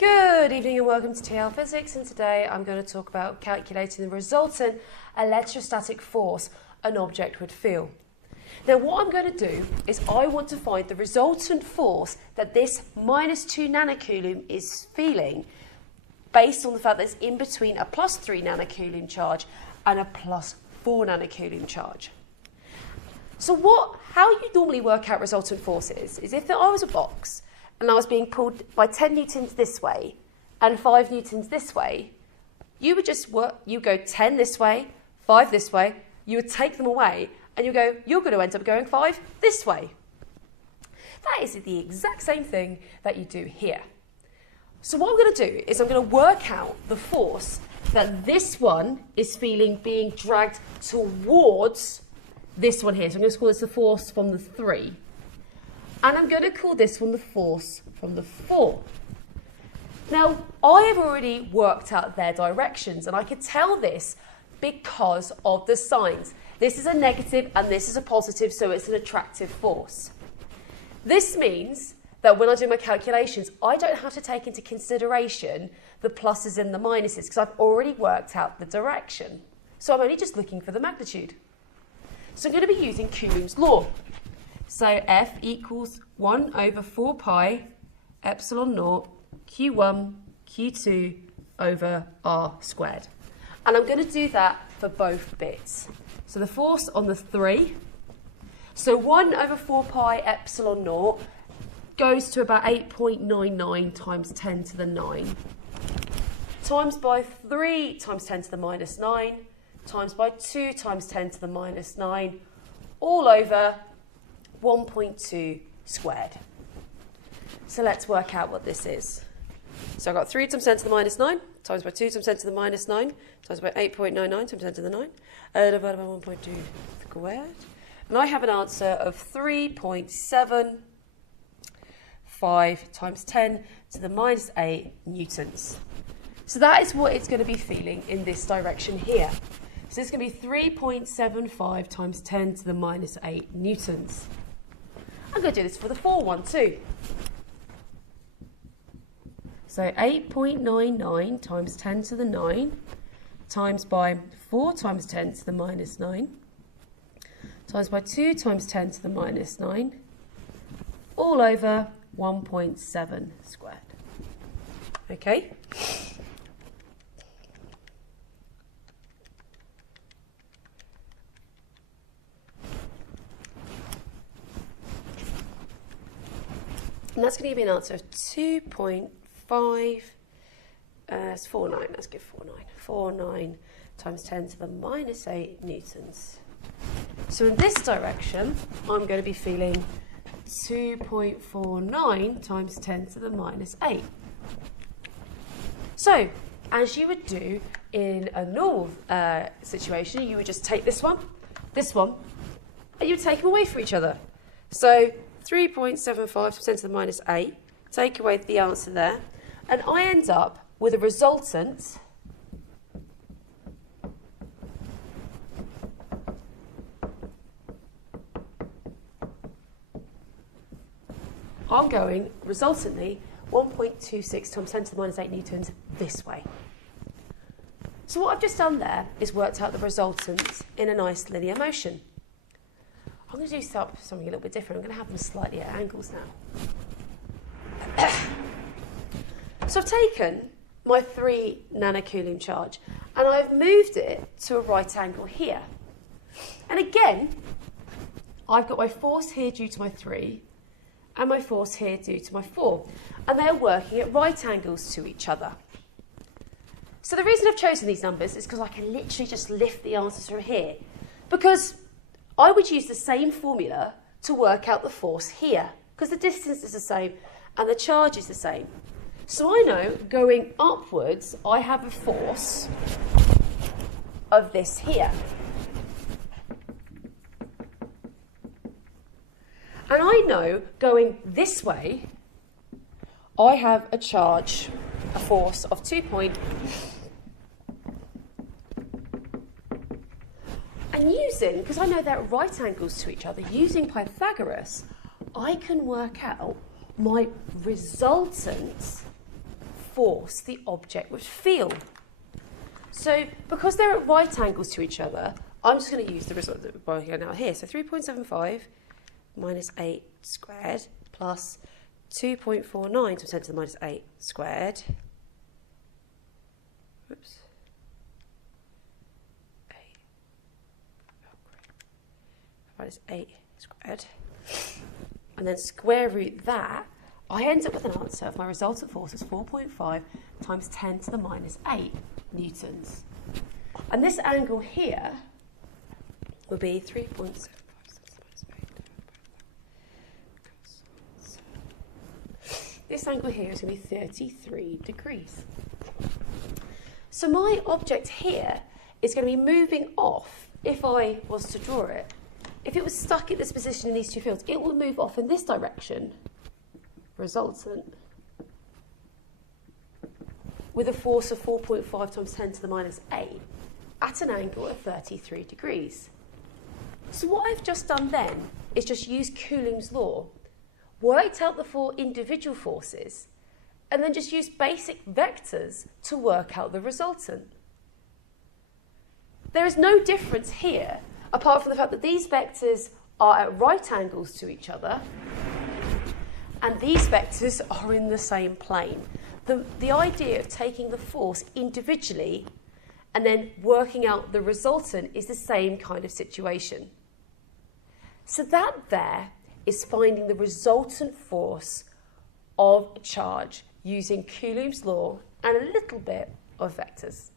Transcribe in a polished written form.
Good evening and welcome to AQA ALevel Physics, and today I'm going to talk about calculating the resultant electrostatic force an object would feel. Now what I'm going to do is I want to find the resultant force that this minus 2 nanocoulomb is feeling based on the fact that it's in between a plus 3 nanocoulomb charge and a plus 4 nanocoulomb charge. So how you normally work out resultant forces is if I was a box and I was being pulled by 10 newtons this way and 5 newtons this way, you would just you go 10 this way, 5 this way, you would take them away, and you're going to end up going 5 this way. That is the exact same thing that you do here. So what I'm going to do is I'm going to work out the force that this one is feeling being dragged towards this one here. So I'm going to call this the force from the 3. And I'm going to call this one the force from the 4. Now, I have already worked out their directions, and I can tell this because of the signs. This is a negative and this is a positive, so it's an attractive force. This means that when I do my calculations, I don't have to take into consideration the pluses and the minuses because I've already worked out the direction. So I'm only just looking for the magnitude. So I'm going to be using Coulombs' law. So F equals 1 over 4 pi epsilon naught Q1 Q2 over R squared. And I'm going to do that for both bits. So the force on the 3, so 1 over 4 pi epsilon naught goes to about 8.99 times 10 to the 9, times by 3 times 10 to the minus 9, times by 2 times 10 to the minus 9, all over 1.2 squared. So let's work out what this is. So I've got 3 times 10 to the minus 9, times by 2 times 10 to the minus 9, times by 8.99 times 10 to the 9, divided by 1.2 squared. And I have an answer of 3.75 times 10 to the minus 8 newtons. So that is what it's going to be feeling in this direction here. So it's going to be 3.75 times 10 to the minus 8 newtons. I'm going to do this for the 4 one too. So 8.99 times 10 to the 9 times by 4 times 10 to the minus 9 times by 2 times 10 to the minus 9 all over 1.7 squared. Okay? And that's going to give me an answer of 2.5, it's 49, let's give 49 times 10 to the minus 8 newtons. So in this direction, I'm going to be feeling 2.49 times 10 to the minus 8. So, as you would do in a normal situation, you would just take this one, and you would take them away from each other. So 3.75 times 10 to the minus 8, take away the answer there, and I end up with a resultant resultantly 1.26 times 10 to the minus 8 newtons this way. So what I've just done there is worked out the resultant in a nice linear motion. I'm going to do something a little bit different. I'm going to have them slightly at angles now. So I've taken my 3 nanocoulomb charge and I've moved it to a right angle here. And again, I've got my force here due to my 3 and my force here due to my 4. And they're working at right angles to each other. So the reason I've chosen these numbers is because I can literally just lift the answers from here. Because I would use the same formula to work out the force here, because the distance is the same and the charge is the same. So I know going upwards, I have a force of this here. And I know going this way, I have a force of 2. And using, because I know they're at right angles to each other, using Pythagoras, I can work out my resultant force the object would feel. So because they're at right angles to each other, I'm just going to use the result that we're working on out here. So 3.75 minus 8 squared plus 2.49 times 10 to the minus 8 squared. Oops. 8. Oh, minus 8 squared. And then square root that. I end up with an answer of my resultant force is 4.5 times 10 to the minus 8 newtons. And this angle here would be 3.75. This angle here is going to be 33 degrees. So my object here is going to be moving off if I was to draw it. If it was stuck at this position in these two fields, it will move off in this direction, resultant, with a force of 4.5 times 10 to the minus 8 at an angle of 33 degrees. So what I've just done then is just use Coulombs' law, worked out the 4 individual forces, and then just use basic vectors to work out the resultant. There is no difference here, apart from the fact that these vectors are at right angles to each other, and these vectors are in the same plane. The idea of taking the force individually and then working out the resultant is the same kind of situation. So that there is finding the resultant force of a charge using Coulombs' law and a little bit of vectors.